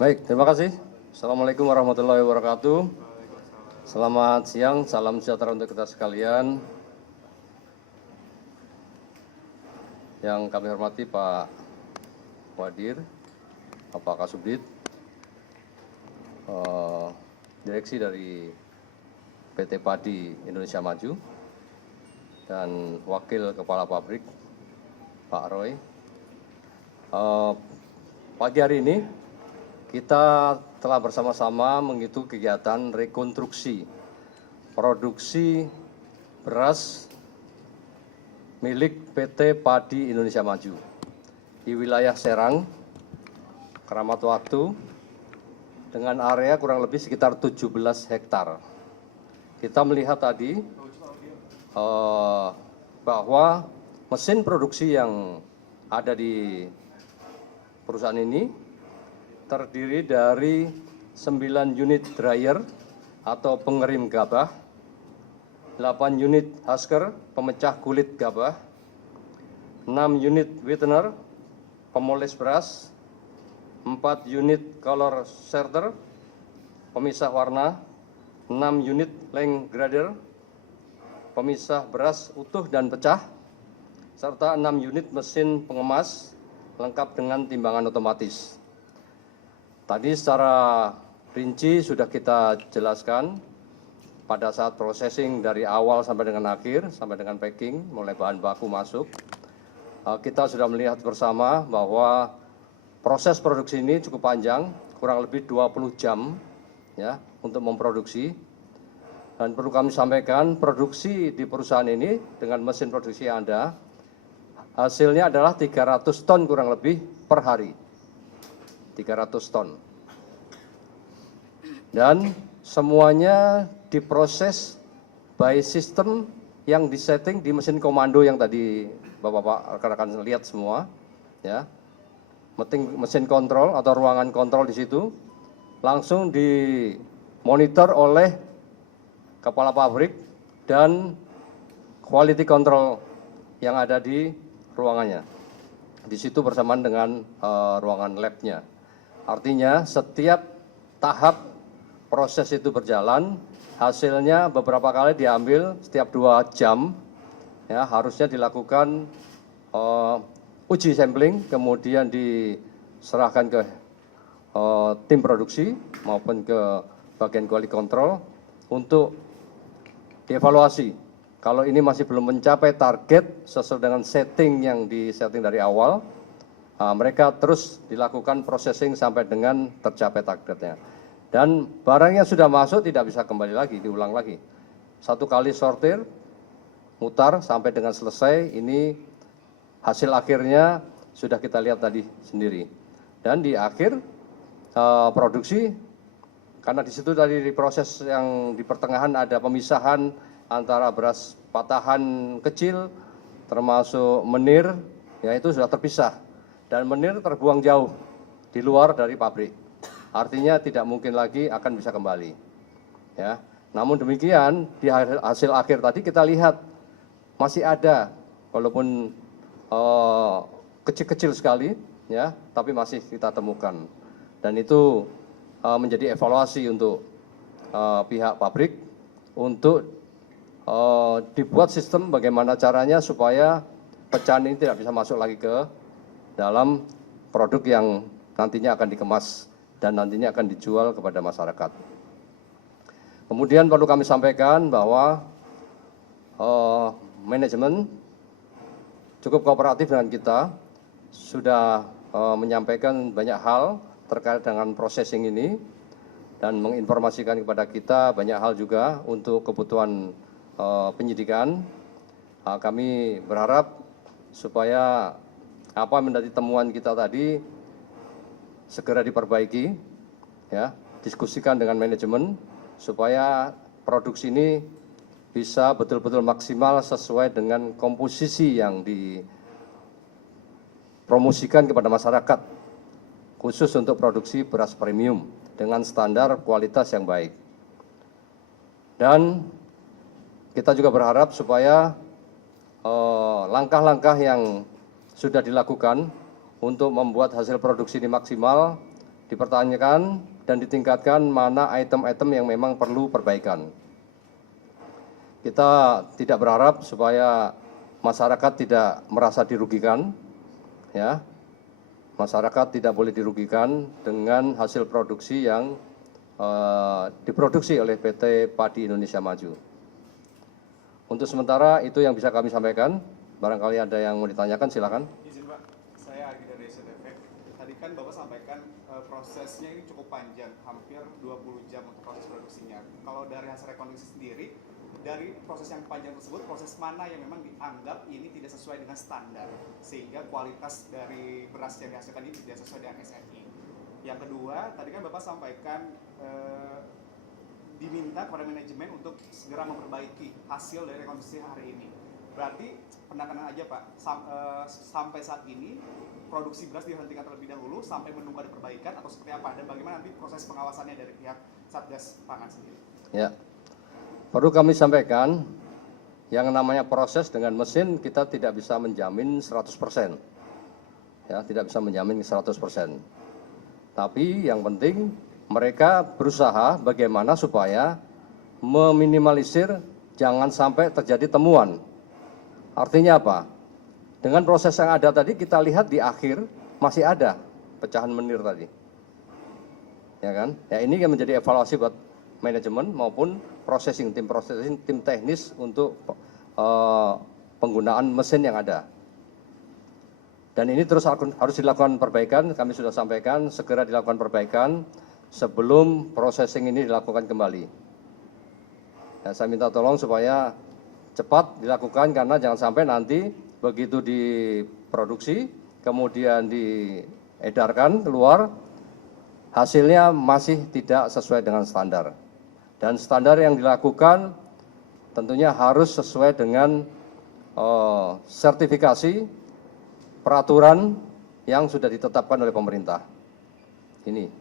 Baik, terima kasih. Assalamualaikum warahmatullahi wabarakatuh. Selamat siang, salam sejahtera untuk kita sekalian. Yang kami hormati Pak Wadir, Bapak Kasubdit, Direksi dari PT Padi Indonesia Maju, dan Wakil Kepala Pabrik Pak Roy. Pagi hari ini kita telah bersama-sama mengikuti kegiatan rekonstruksi produksi beras milik PT Padi Indonesia Maju di wilayah Serang, Keramat Waktu, dengan area kurang lebih sekitar 17 hektar. Kita melihat tadi bahwa mesin produksi yang ada di perusahaan ini terdiri dari 9 unit dryer atau pengerim gabah, 8 unit husker pemecah kulit gabah, 6 unit whitener pemoles beras, 4 unit color sorter pemisah warna, 6 unit length grader pemisah beras utuh dan pecah, serta 6 unit mesin pengemas lengkap dengan timbangan otomatis. Tadi secara rinci sudah kita jelaskan pada saat processing dari awal sampai dengan akhir, sampai dengan packing, mulai bahan baku masuk. Kita sudah melihat bersama bahwa proses produksi ini cukup panjang, kurang lebih 20 jam ya, untuk memproduksi. Dan perlu kami sampaikan, produksi di perusahaan ini dengan mesin produksi yang ada, hasilnya adalah 300 ton kurang lebih per hari. 300 ton. Dan semuanya diproses by system yang disetting di mesin komando yang tadi Bapak-bapak rekan-rekan lihat semua, ya. Mesin kontrol atau ruangan kontrol di situ langsung dimonitor oleh kepala pabrik dan quality control yang ada di ruangannya. Di situ bersamaan dengan ruangan labnya. Artinya setiap tahap proses itu berjalan, hasilnya beberapa kali diambil setiap 2 jam, ya, harusnya dilakukan uji sampling, kemudian diserahkan ke tim produksi maupun ke bagian quality control untuk dievaluasi. Kalau ini masih belum mencapai target sesuai dengan setting yang disetting dari awal, mereka terus dilakukan processing sampai dengan tercapai targetnya. Dan barang yang sudah masuk tidak bisa kembali lagi, diulang lagi. Satu kali sortir, mutar sampai dengan selesai, ini hasil akhirnya sudah kita lihat tadi sendiri. Dan di akhir produksi, karena di situ tadi di proses yang di pertengahan ada pemisahan antara beras patahan kecil termasuk menir, ya itu sudah terpisah. Dan menir terbuang jauh di luar dari pabrik. Artinya tidak mungkin lagi akan bisa kembali. Ya. Namun demikian di hasil akhir tadi kita lihat masih ada, walaupun kecil-kecil sekali, ya, tapi masih kita temukan. Dan itu menjadi evaluasi untuk pihak pabrik untuk dibuat sistem bagaimana caranya supaya pecahan ini tidak bisa masuk lagi ke dalam produk yang nantinya akan dikemas dan nantinya akan dijual kepada masyarakat. Kemudian perlu kami sampaikan bahwa manajemen cukup kooperatif dengan kita, sudah menyampaikan banyak hal terkait dengan processing ini dan menginformasikan kepada kita banyak hal juga untuk kebutuhan penyidikan. Kami berharap supaya apa menjadi temuan kita tadi segera diperbaiki, ya, diskusikan dengan manajemen supaya produksi ini bisa betul-betul maksimal sesuai dengan komposisi yang dipromosikan kepada masyarakat, khusus untuk produksi beras premium dengan standar kualitas yang baik. Dan kita juga berharap supaya langkah-langkah yang sudah dilakukan untuk membuat hasil produksi ini maksimal dipertanyakan dan ditingkatkan mana item-item yang memang perlu perbaikan. Kita tidak berharap supaya masyarakat tidak merasa dirugikan, ya. Masyarakat tidak boleh dirugikan dengan hasil produksi yang diproduksi oleh PT Padi Indonesia Maju. Untuk sementara itu yang bisa kami sampaikan. Barangkali ada yang mau ditanyakan, silakan. Izin Pak, saya Agi dari Asian Effect. Tadi kan Bapak sampaikan prosesnya ini cukup panjang, hampir 20 jam untuk proses produksinya. Kalau dari hasil rekonstruksi sendiri, dari proses yang panjang tersebut, proses mana yang memang dianggap ini tidak sesuai dengan standar, sehingga kualitas dari beras yang dihasilkan ini tidak sesuai dengan SNI. Yang kedua, tadi kan Bapak sampaikan diminta kepada manajemen untuk segera memperbaiki hasil dari rekonstruksi hari ini. Berarti penekanan aja Pak, sampai saat ini produksi beras dihentikan terlebih dahulu sampai menunggu ada perbaikan atau seperti apa, dan bagaimana nanti proses pengawasannya dari pihak Satgas Pangan sendiri? Ya. Perlu kami sampaikan, yang namanya proses dengan mesin kita tidak bisa menjamin 100%. Ya, tidak bisa menjamin 100%. Tapi yang penting mereka berusaha bagaimana supaya meminimalisir jangan sampai terjadi temuan. Artinya apa? Dengan proses yang ada tadi kita lihat di akhir masih ada pecahan menir tadi. Ya kan? Ya ini yang menjadi evaluasi buat manajemen maupun tim teknis untuk penggunaan mesin yang ada. Dan ini terus harus dilakukan perbaikan, kami sudah sampaikan segera dilakukan perbaikan sebelum processing ini dilakukan kembali. Ya, saya minta tolong supaya cepat dilakukan karena jangan sampai nanti begitu diproduksi kemudian diedarkan keluar hasilnya masih tidak sesuai dengan standar. Dan standar yang dilakukan tentunya harus sesuai dengan sertifikasi peraturan yang sudah ditetapkan oleh pemerintah. Ini.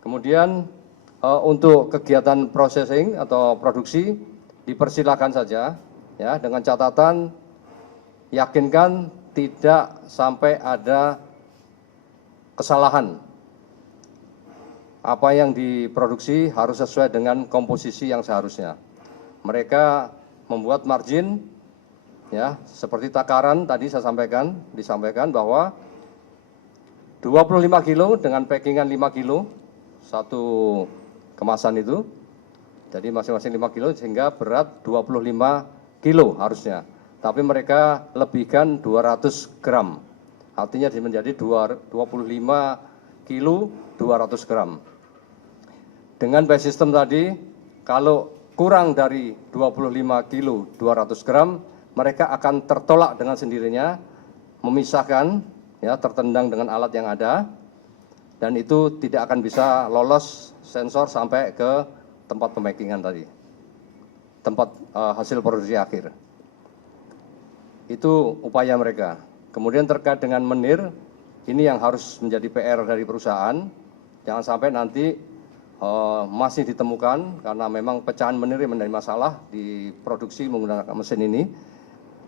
Kemudian untuk kegiatan processing atau produksi dipersilakan saja, ya, dengan catatan yakinkan tidak sampai ada kesalahan. Apa yang diproduksi harus sesuai dengan komposisi yang seharusnya. Mereka membuat margin, ya, seperti takaran tadi saya disampaikan bahwa 25 kilo dengan packingan 5 kilo, satu kemasan itu, jadi masing-masing 5 kilo sehingga berat 25 kilo harusnya. Tapi mereka lebihkan 200 gram, artinya menjadi 25 kilo 200 gram. Dengan by system tadi, kalau kurang dari 25 kilo 200 gram, mereka akan tertolak dengan sendirinya, memisahkan, ya, tertendang dengan alat yang ada, dan itu tidak akan bisa lolos sensor sampai ke tempat pemackingan tadi, tempat hasil produksi akhir. Itu upaya mereka. Kemudian terkait dengan menir, ini yang harus menjadi PR dari perusahaan, jangan sampai nanti masih ditemukan karena memang pecahan menir yang menjadi masalah di produksi menggunakan mesin ini.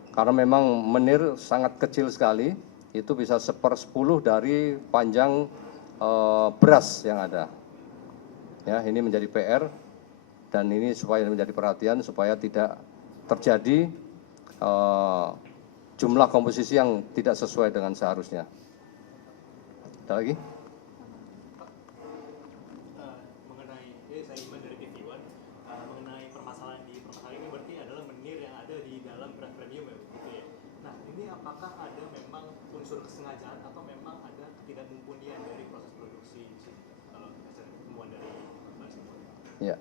Karena memang menir sangat kecil sekali, itu bisa 1/10 dari panjang beras yang ada. Ya, ini menjadi PR dan ini supaya menjadi perhatian supaya tidak terjadi jumlah komposisi yang tidak sesuai dengan seharusnya. Ada lagi? Mengenai permasalahan ini berarti adalah menir yang ada di dalam beras premium, ya, gitu ya. Nah, ini apakah ada memang unsur kesengajaan atau memang ada ketidakmumpunian dari proses produksi kalau temuan dari beras? Ya,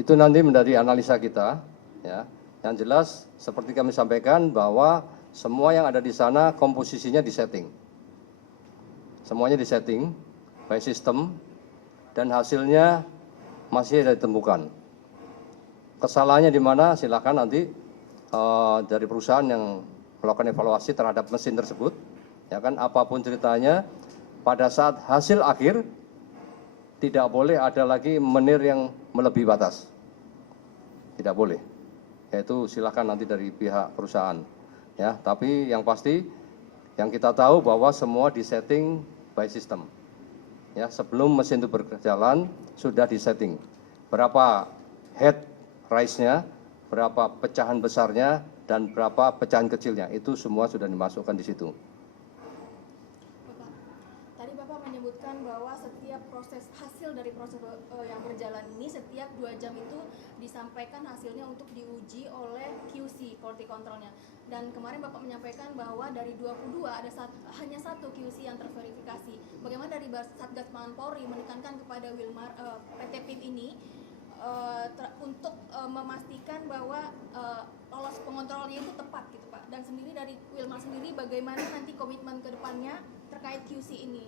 itu nanti menjadi analisa kita, ya. Yang jelas seperti kami sampaikan bahwa semua yang ada di sana komposisinya disetting. Semuanya disetting by system dan hasilnya masih ada ditemukan. Kesalahannya di mana silakan nanti dari perusahaan yang melakukan evaluasi terhadap mesin tersebut, ya kan, apapun ceritanya pada saat hasil akhir tidak boleh ada lagi menir yang melebihi batas, tidak boleh, yaitu silakan nanti dari pihak perusahaan, ya. Tapi yang pasti yang kita tahu bahwa semua disetting by system, ya sebelum mesin itu berjalan sudah disetting berapa head rise-nya, berapa pecahan besarnya, dan berapa pecahan kecilnya, itu semua sudah dimasukkan di situ. Bapak, tadi Bapak menyebutkan bahwa setiap proses hasil dari proses yang berjalan ini setiap 2 jam itu disampaikan hasilnya untuk diuji oleh QC, quality controlnya. Dan kemarin Bapak menyampaikan bahwa dari 22 ada hanya 1 QC yang terverifikasi. Bagaimana dari Satgas Pangan Polri menekankan kepada Wilmar PT PIM ini untuk memastikan bahwa lolos pengontrolnya itu tepat gitu Pak. Dan sendiri dari Wilmar sendiri bagaimana nanti komitmen ke depannya terkait QC ini.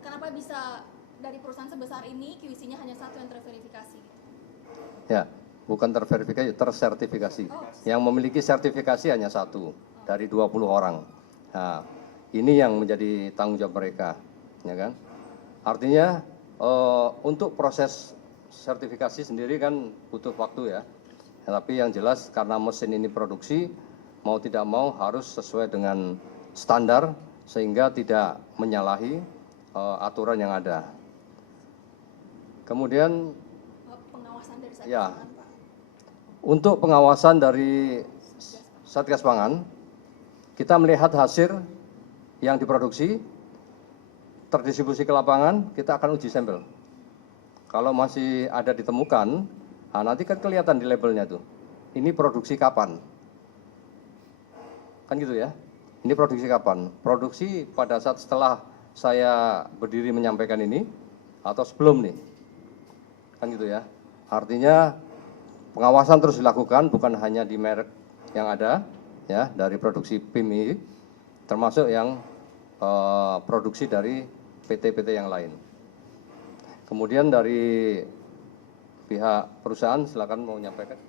Kenapa bisa dari perusahaan sebesar ini QC-nya hanya 1 yang terverifikasi? Ya, bukan terverifikasi, tersertifikasi. Yang memiliki sertifikasi hanya 1 dari 20 orang. Nah, ini yang menjadi tanggung jawab mereka, ya kan? Artinya untuk proses sertifikasi sendiri kan butuh waktu ya. Tapi yang jelas karena mesin ini produksi, mau tidak mau harus sesuai dengan standar sehingga tidak menyalahi aturan yang ada. Kemudian Pengawasan dari Satgas ya, Pangan, Pak. untuk pengawasan dari Satgas Pangan, kita melihat hasil yang diproduksi, terdistribusi ke lapangan, kita akan uji sampel. Kalau masih ada ditemukan, nah nanti kan kelihatan di labelnya tuh, ini produksi kapan? Kan gitu ya, ini produksi kapan? Produksi pada saat setelah saya berdiri menyampaikan ini, atau sebelum nih, kan gitu ya. Artinya pengawasan terus dilakukan bukan hanya di merek yang ada ya dari produksi PIM ini, termasuk yang produksi dari PT-PT yang lain. Kemudian dari pihak perusahaan silakan mau menyampaikan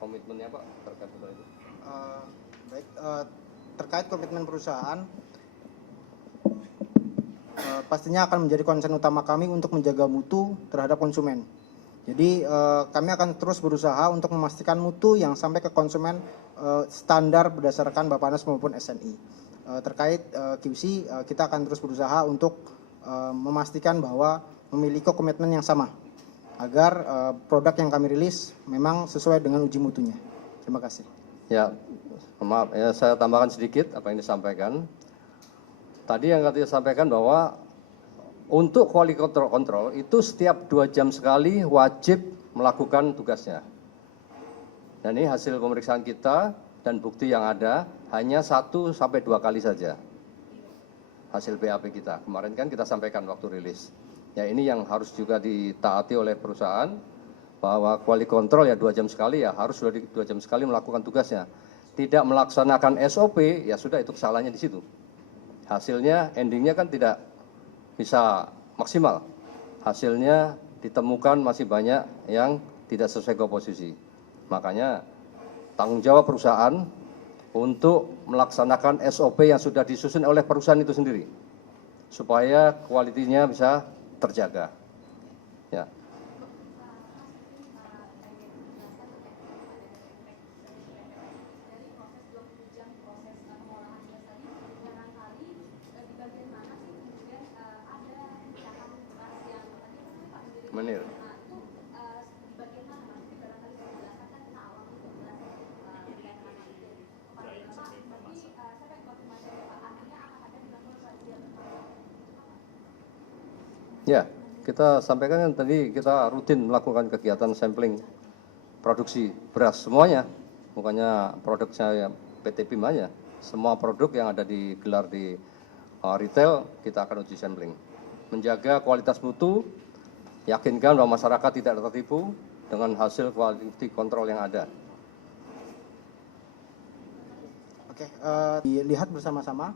komitmennya Pak terkait hal itu. Baik, terkait komitmen perusahaan, pastinya akan menjadi concern utama kami untuk menjaga mutu terhadap konsumen. Jadi kami akan terus berusaha untuk memastikan mutu yang sampai ke konsumen standar berdasarkan Bappenas maupun SNI. Terkait QC, kita akan terus berusaha untuk memastikan bahwa memiliki komitmen yang sama agar produk yang kami rilis memang sesuai dengan uji mutunya. Terima kasih. Ya, maaf ya, saya tambahkan sedikit apa yang disampaikan. Tadi yang tadi sampaikan bahwa untuk quality control itu setiap 2 jam sekali wajib melakukan tugasnya. Dan ini hasil pemeriksaan kita dan bukti yang ada hanya 1 sampai 2 kali saja. Hasil BAP kita. Kemarin kan kita sampaikan waktu rilis. Ya ini yang harus juga ditaati oleh perusahaan bahwa quality control ya 2 jam sekali ya harus 2 jam sekali melakukan tugasnya. Tidak melaksanakan SOP ya sudah itu kesalahannya di situ. Hasilnya endingnya kan tidak bisa maksimal. Hasilnya ditemukan masih banyak yang tidak sesuai komposisi. Makanya tanggung jawab perusahaan untuk melaksanakan SOP yang sudah disusun oleh perusahaan itu sendiri supaya kualitinya bisa terjaga. Ya. Menir. Ya, kita sampaikan kan tadi kita rutin melakukan kegiatan sampling produksi beras semuanya, bukannya produk saya PT PIM aja. Semua produk yang ada digelar di retail kita akan uji sampling. Menjaga kualitas mutu, yakinkan bahwa masyarakat tidak tertipu dengan hasil quality control yang ada. Oke, dilihat bersama-sama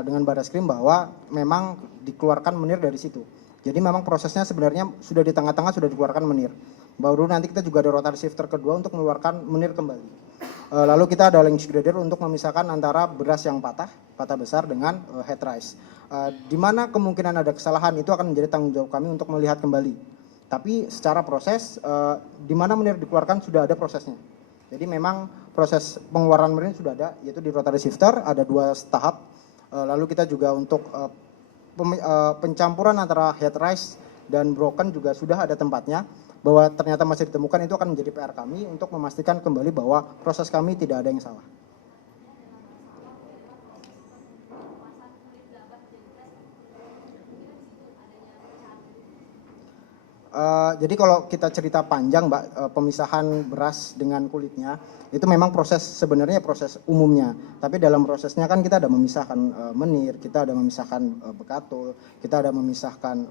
dengan Barreskrim bahwa memang dikeluarkan menir dari situ. Jadi memang prosesnya sebenarnya sudah di tengah-tengah sudah dikeluarkan menir. Baru nanti kita juga ada rotary shifter kedua untuk mengeluarkan menir kembali. Lalu kita ada lynch grader untuk memisahkan antara beras yang patah besar dengan head rice. Di mana kemungkinan ada kesalahan itu akan menjadi tanggung jawab kami untuk melihat kembali. Tapi secara proses, di mana menir dikeluarkan sudah ada prosesnya. Jadi memang proses pengeluaran menir sudah ada, yaitu di rotary shifter ada 2 tahap. Lalu kita juga untuk pencampuran antara head rise dan broken juga sudah ada tempatnya, bahwa ternyata masih ditemukan, itu akan menjadi PR kami untuk memastikan kembali bahwa proses kami tidak ada yang salah. Jadi kalau kita cerita panjang, Mbak, pemisahan beras dengan kulitnya itu memang sebenarnya proses umumnya. Tapi dalam prosesnya kan kita ada memisahkan menir, kita ada memisahkan bekatul, kita ada memisahkan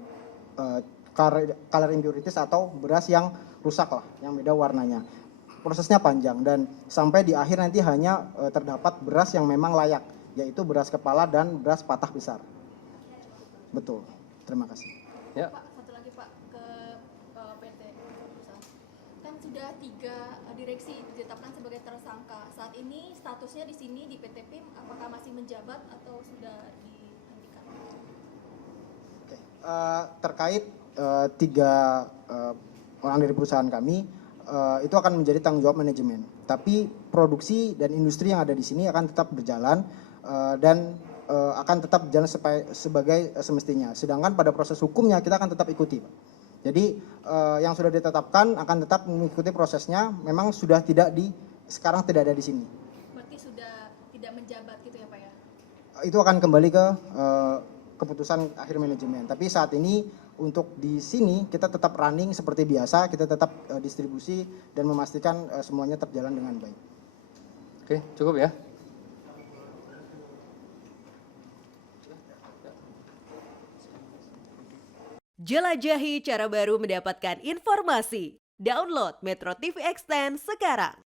color impurities atau beras yang rusak lah, yang beda warnanya. Prosesnya panjang dan sampai di akhir nanti hanya terdapat beras yang memang layak, yaitu beras kepala dan beras patah besar. Betul. Terima kasih. Ya. Pak, satu lagi Pak ke PT perusahaan. Kan sudah 3 direksi ditetapkan sebagai tersangka. Saat ini statusnya di sini di PT PIM apakah masih menjabat atau sudah dihentikan? Oke. Terkait 3 orang dari perusahaan kami, itu akan menjadi tanggung jawab manajemen. Tapi produksi dan industri yang ada di sini akan tetap berjalan dan akan tetap berjalan sebagai semestinya. Sedangkan pada proses hukumnya kita akan tetap ikuti, Pak. Jadi yang sudah ditetapkan akan tetap mengikuti prosesnya. Memang sekarang tidak ada di sini. Berarti sudah tidak menjabat gitu ya Pak ya? Itu akan kembali ke keputusan akhir manajemen. Tapi saat ini untuk di sini kita tetap running seperti biasa, kita tetap distribusi dan memastikan semuanya terjalan dengan baik. Oke, cukup ya. Jelajahi cara baru mendapatkan informasi. Download Metro TV Extend sekarang.